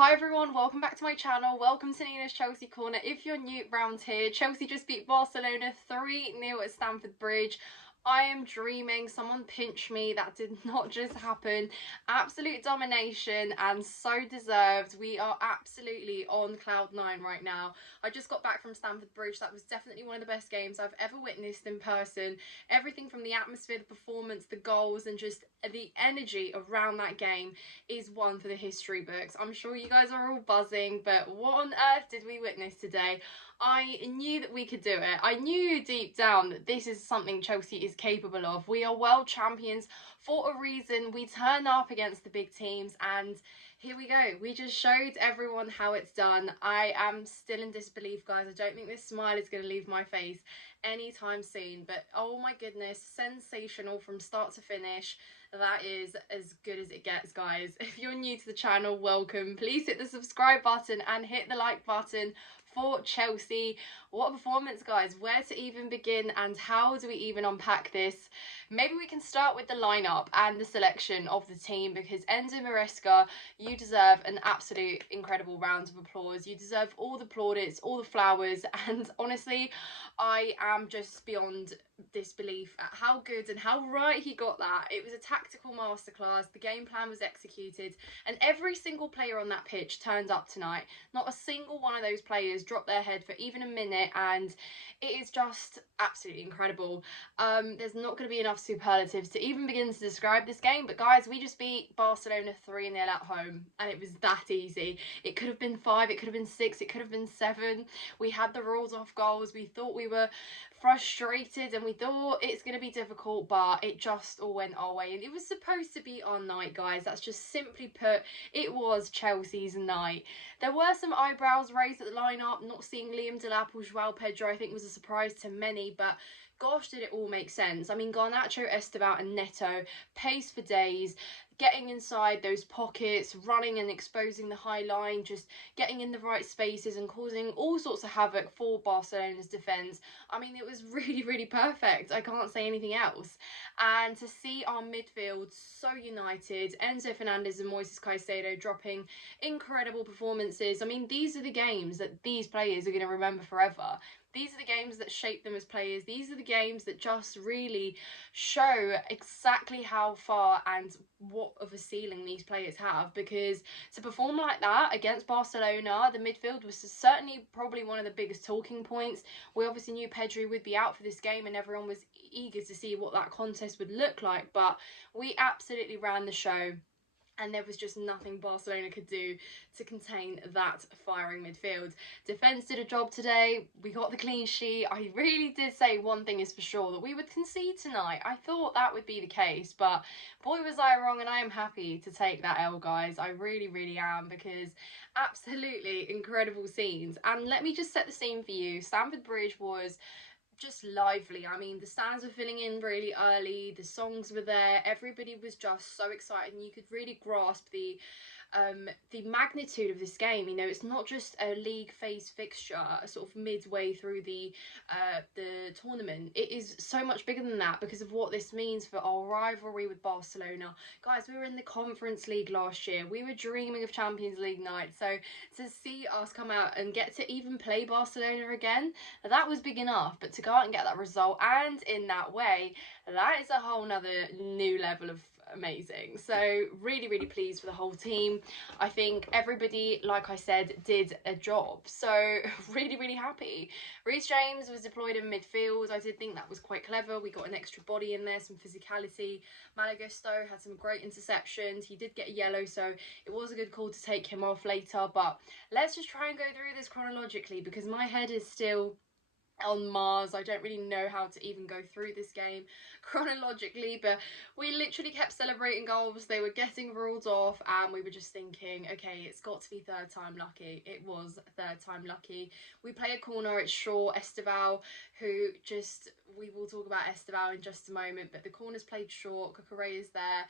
Hi everyone, welcome back to my channel. Welcome to Nina's Chelsea Corner. If you're new round here, Chelsea just beat Barcelona 3-0 at Stamford Bridge. I am dreaming. Someone pinch me. That did not just happen. Absolute domination and so deserved. We are absolutely on cloud nine right now. I just got back from Stamford Bridge. That was definitely one of the best games I've ever witnessed in person. Everything from the atmosphere, the performance, the goals, and just the energy around that game is one for the history books. I'm sure you guys are all buzzing, but what on earth did we witness today? I knew that we could do it. I knew deep down that this is something Chelsea is capable of. We are world champions for a reason. We turn up against the big teams and here we go. We just showed everyone how it's done. I am still in disbelief, guys. I don't think this smile is going to leave my face anytime soon, but oh my goodness, sensational from start to finish. That is as good as it gets, guys. If you're new to the channel, welcome. Please hit the subscribe button and hit the like button for Chelsea. What a performance, guys. Where to even begin and how do we even unpack this? Maybe we can start with the lineup and the selection of the team, because Enzo Maresca, you deserve an absolute incredible round of applause. You deserve all the plaudits, all the flowers, and honestly, I am just beyond disbelief at how good and how right he got that. It was a tactical masterclass. The game plan was executed and every single player on that pitch turned up tonight. Not a single one of those players dropped their head for even a minute, and it is just absolutely incredible. There's not going to be enough superlatives to even begin to describe this game, but guys, we just beat Barcelona 3-0 at home and it was that easy. It could have been 5, it could have been 6, it could have been 7. We had the rules off goals. We thought we were frustrated and we thought it's going to be difficult, but it just all went our way and it was supposed to be our night, guys. That's just simply put, it was Chelsea's night. There were some eyebrows raised at the lineup. Not seeing Liam Delap or Joao Pedro I think was a surprise to many, but gosh, did it all make sense. I mean, Garnacho, Esteban and Neto, pace for days, getting inside those pockets, running and exposing the high line, just getting in the right spaces and causing all sorts of havoc for Barcelona's defence. I mean, it was really, really perfect. I can't say anything else. And to see our midfield so united, Enzo Fernandez and Moises Caicedo dropping incredible performances. I mean, these are the games that these players are going to remember forever. These are the games that shape them as players. These are the games that just really show exactly how far and what of a ceiling these players have, because to perform like that against Barcelona, the midfield was certainly probably one of the biggest talking points. We obviously knew Pedri would be out for this game and everyone was eager to see what that contest would look like, but we absolutely ran the show. And there was just nothing Barcelona could do to contain that firing midfield. Defence did a job today. We got the clean sheet. I really did say one thing is for sure, that we would concede tonight. I thought that would be the case, but boy was I wrong, and I am happy to take that L, guys. I really, really am, because absolutely incredible scenes. And let me just set the scene for you. Stamford Bridge was just lively. I mean, the stands were filling in really early, the songs were there, everybody was just so excited, and you could really grasp the magnitude of this game. You know, it's not just a league phase fixture sort of midway through the tournament. It is so much bigger than that because of what this means for our rivalry with Barcelona. Guys, we were in the Conference League last year. We were dreaming of Champions League night. So to see us come out and get to even play Barcelona again, that was big enough. But to go out and get that result and in that way, that is a whole nother new level of amazing. So really, really pleased for the whole team. I think everybody, like I said, did a job. So really, really happy. Reece James was deployed in midfield. I did think that was quite clever. We got an extra body in there, some physicality. Malagusto had some great interceptions. He did get a yellow, so it was a good call to take him off later. But let's just try and go through this chronologically, because my head is still on Mars. I don't really know how to even go through this game chronologically, but we literally kept celebrating goals. They were getting ruled off and we were just thinking, okay, it's got to be third time lucky. It was third time lucky. We play a corner, it's short. Esteval, who just, we will talk about Esteval in just a moment, but the corner's played short. Cucurella is there,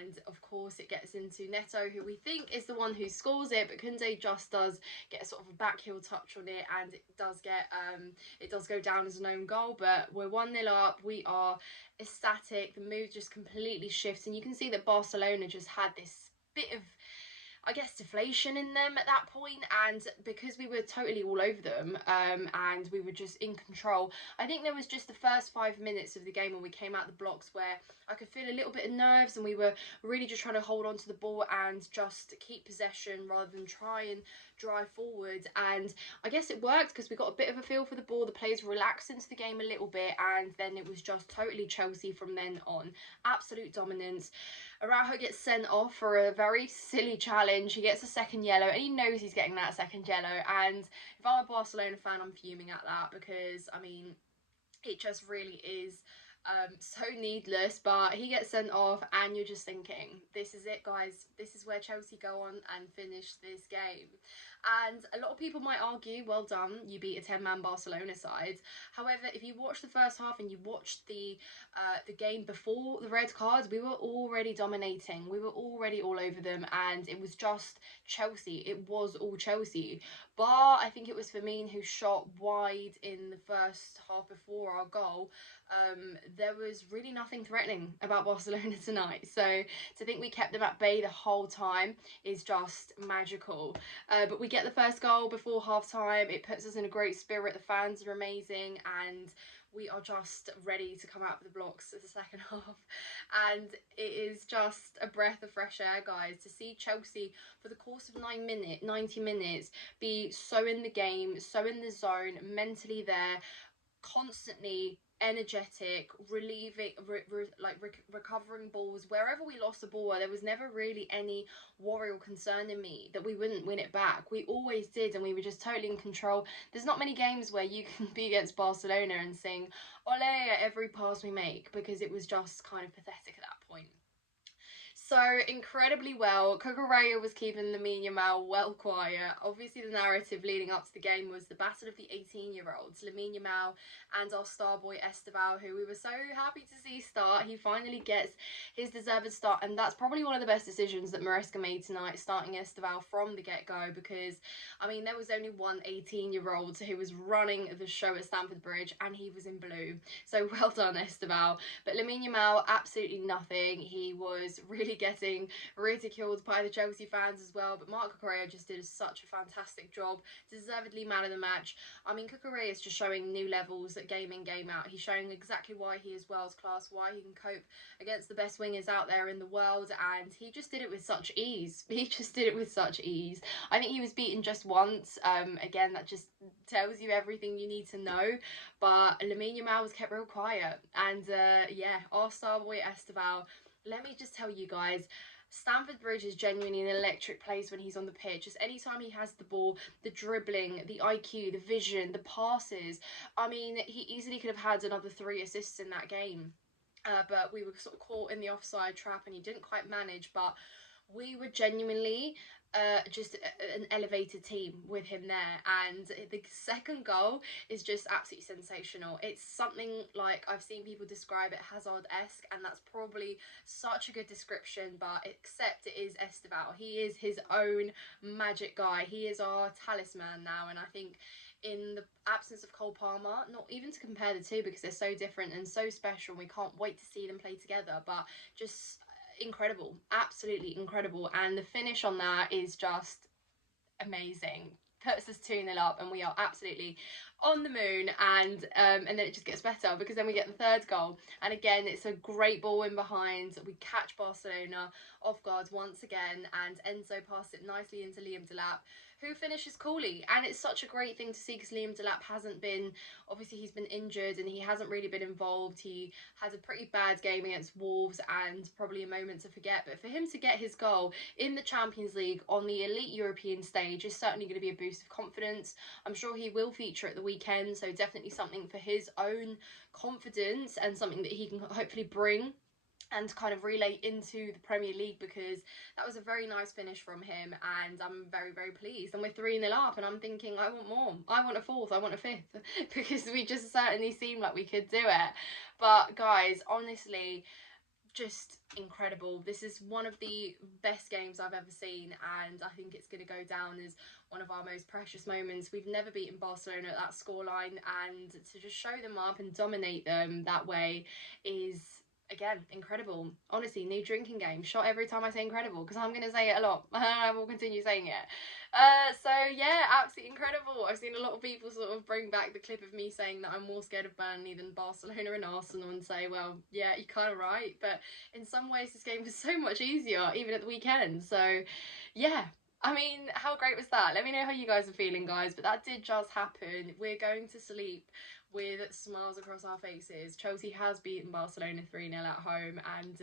and of course it gets into Neto, who we think is the one who scores it, but Koundé just does get a sort of a backheel touch on it, and it does go down as an own goal. But we're 1-0 up. We are ecstatic. The mood just completely shifts, and you can see that Barcelona just had this bit of, I guess, deflation in them at that point, and because we were totally all over them, and we were just in control. I think there was just the first 5 minutes of the game when we came out the blocks where I could feel a little bit of nerves, and we were really just trying to hold on to the ball and just keep possession rather than try and drive forward. And I guess it worked because we got a bit of a feel for the ball. The players relaxed into the game a little bit, and then it was just totally Chelsea from then on. Absolute dominance. Araujo gets sent off for a very silly challenge. He gets a second yellow, and he knows he's getting that second yellow. And if I'm a Barcelona fan, I'm fuming at that because, I mean, it just really is so needless. But he gets sent off, and you're just thinking, this is it, guys. This is where Chelsea go on and finish this game. And a lot of people might argue, well done, you beat a 10-man Barcelona side. However, if you watch the first half and you watched the game before the red cards, we were already dominating. We were already all over them, and it was just Chelsea. It was all Chelsea. Bar, I think it was Firmino who shot wide in the first half before our goal. There was really nothing threatening about Barcelona tonight. So to think we kept them at bay the whole time is just magical. But we get the first goal before half time. It puts us in a great spirit. The fans are amazing, and we are just ready to come out of the blocks for the second half. And it is just a breath of fresh air, guys, to see Chelsea for the course of 90 minutes be so in the game, so in the zone, mentally there, constantly energetic, recovering balls. Wherever we lost the ball, there was never really any worry or concern in me that we wouldn't win it back. We always did, and we were just totally in control. There's not many games where you can be against Barcelona and sing ole at every pass we make, because it was just kind of pathetic at that point. So incredibly well, Cucurella was keeping Lamine Yamal well quiet. Obviously the narrative leading up to the game was the battle of the 18-year-olds, Lamine Yamal and our star boy Esteval, who we were so happy to see start. He finally gets his deserved start, and that's probably one of the best decisions that Maresca made tonight, starting Esteval from the get-go, because, I mean, there was only one 18-year-old who was running the show at Stamford Bridge, and he was in blue. So well done, Esteval. But Lamine Yamal, absolutely nothing. He was really getting ridiculed by the Chelsea fans as well, but Marc Cucurella just did such a fantastic job, deservedly man of the match. I mean, Cucurella is just showing new levels at game in, game out. He's showing exactly why he is world class, why he can cope against the best wingers out there in the world, and he just did it with such ease. He just did it with such ease. I think he was beaten just once. Again, that just tells you everything you need to know, but Lamine Yamal was kept real quiet, and yeah, our star boy Esteval, let me just tell you guys, Stamford Bridge is genuinely an electric place when he's on the pitch. Just anytime he has the ball, the dribbling, the IQ, the vision, the passes. I mean, he easily could have had another 3 assists in that game. But we were sort of caught in the offside trap, and he didn't quite manage. But we were genuinely just an elevated team with him there, and the second goal is just absolutely sensational. It's something like I've seen people describe it Hazard-esque, and that's probably such a good description, but except it is Esteval. He is his own magic guy. He is our talisman now, and I think in the absence of Cole Palmer, not even to compare the two because they're so different and so special, we can't wait to see them play together, but just incredible, absolutely incredible. And the finish on that is just amazing. Puts us 2-0 up, and we are absolutely on the moon. And then it just gets better, because then we get the third goal, and again it's a great ball in behind. We catch Barcelona off guard once again, and Enzo passed it nicely into Liam Delap, who finishes coolly. And it's such a great thing to see, because Liam Delap hasn't been, obviously he's been injured and he hasn't really been involved. He had a pretty bad game against Wolves and probably a moment to forget, but for him to get his goal in the Champions League on the elite European stage is certainly going to be a boost of confidence. I'm sure he will feature at the weekend, so definitely something for his own confidence and something that he can hopefully bring and kind of relay into the Premier League, because that was a very nice finish from him, and I'm very, very pleased. And we're 3-0 up, and I'm thinking, I want more. I want a fourth, I want a fifth, because we just certainly seemed like we could do it. But guys, honestly, just incredible. This is one of the best games I've ever seen, and I think it's going to go down as one of our most precious moments. We've never beaten Barcelona at that scoreline, and to just show them up and dominate them that way is again, incredible. Honestly, new drinking game. Shot every time I say incredible, because I'm going to say it a lot. I will continue saying it. So yeah, absolutely incredible. I've seen a lot of people sort of bring back the clip of me saying that I'm more scared of Burnley than Barcelona and Arsenal, and say, well, yeah, you're kind of right. But in some ways, this game was so much easier, even at the weekend. So yeah, I mean, how great was that? Let me know how you guys are feeling, guys. But that did just happen. We're going to sleep with smiles across our faces. Chelsea has beaten Barcelona 3-0 at home, and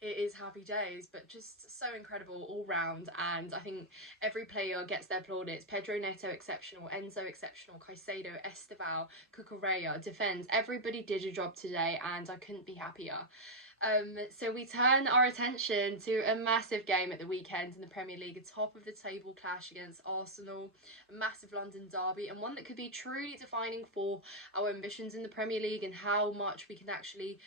it is happy days, but just so incredible all round. And I think every player gets their plaudits. Pedro Neto exceptional, Enzo exceptional, Caicedo, Esteval, Cucurella, defence. Everybody did a job today, and I couldn't be happier. So we turn our attention to a massive game at the weekend in the Premier League, a top of the table clash against Arsenal, a massive London derby, and one that could be truly defining for our ambitions in the Premier League and how much we can actually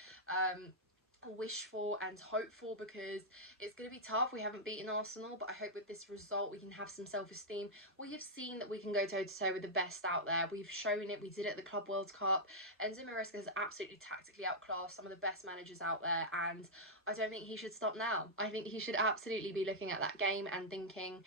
wish for and hope for, because it's going to be tough. We haven't beaten Arsenal, but I hope with this result we can have some self-esteem. We have seen that we can go toe-to-toe with the best out there. We've shown it. We did it at the Club World Cup. Enzo Maresca has absolutely tactically outclassed some of the best managers out there, and I don't think he should stop now. I think he should absolutely be looking at that game and thinking,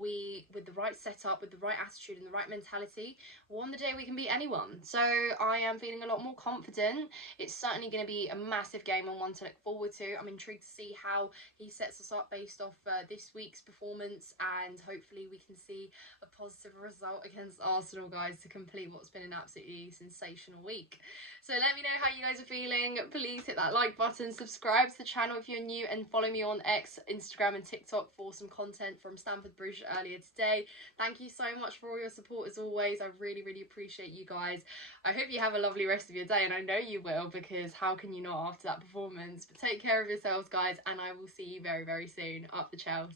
we, with the right setup, with the right attitude and the right mentality, one the day we can beat anyone. So I am feeling a lot more confident. It's certainly going to be a massive game and one to look forward to. I'm intrigued to see how he sets us up based off this week's performance, and hopefully we can see a positive result against Arsenal, guys, to complete what's been an absolutely sensational week. So let me know how you guys are feeling. Please hit that like button, subscribe to the channel if you're new, and follow me on X, Instagram and TikTok for some content from Stamford Bridge earlier today. Thank you so much for all your support as always. I really, really appreciate you guys. I hope you have a lovely rest of your day, and I know you will, because how can you not after that performance? But take care of yourselves, guys, and I will see you very, very soon. Up the Chels.